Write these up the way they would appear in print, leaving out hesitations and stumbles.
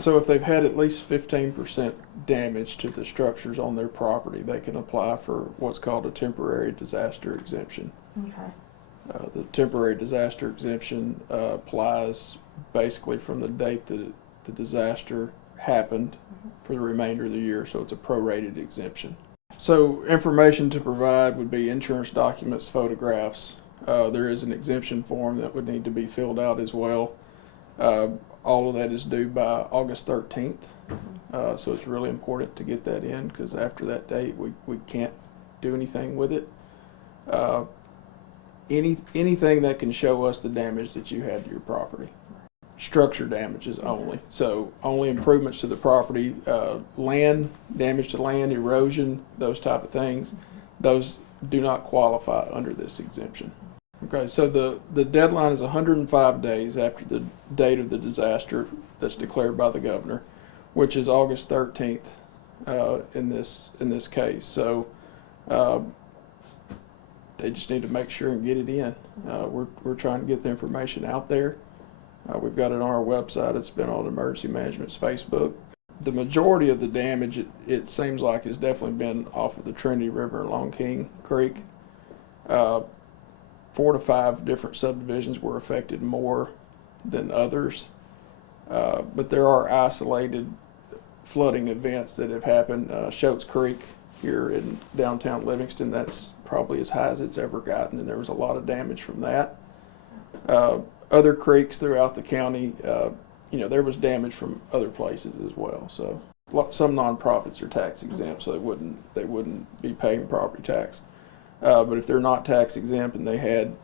So if they've had at least 15% damage to the structures on their property, they can apply for what's called a temporary disaster exemption. Okay. The temporary disaster exemption applies basically from the date that the disaster happened for the remainder of the year, so it's a prorated exemption. So information to provide would be insurance documents, photographs. There is an exemption form that would need to be filled out as well. All of that is due by August 13th, so it's really important to get that in, because after that date we can't do anything with it. Anything that can show us the damage that you had to your property. Structure damages only. So only improvements to the property, land, damage to land, erosion, those type of things, those do not qualify under this exemption. Okay, so the deadline is 105 days after the date of the disaster that's declared by the governor, which is August 13th in this case. So they just need to make sure and get it in. We're trying to get the information out there. We've got it on our website. It's been on Emergency Management's Facebook. The majority of the damage, it seems like, has definitely been off of the Trinity River along King Creek. 4 to 5 different subdivisions were affected more than others, but there are isolated flooding events that have happened. Shoats Creek here in downtown Livingston, that's probably as high as it's ever gotten, and there was a lot of damage from that. Other creeks throughout the county, there was damage from other places as well. So some nonprofits are tax exempt, so they wouldn't be paying property tax. But if they're not tax exempt and they had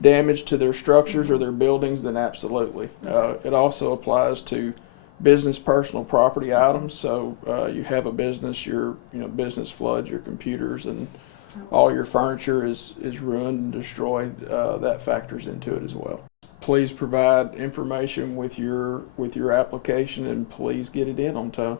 damage to their structures or their buildings, then absolutely. It also applies to business personal property items. So you have a business, your business floods, your computers and all your furniture is ruined and destroyed. That factors into it as well. Please provide information with your application, and please get it in on time.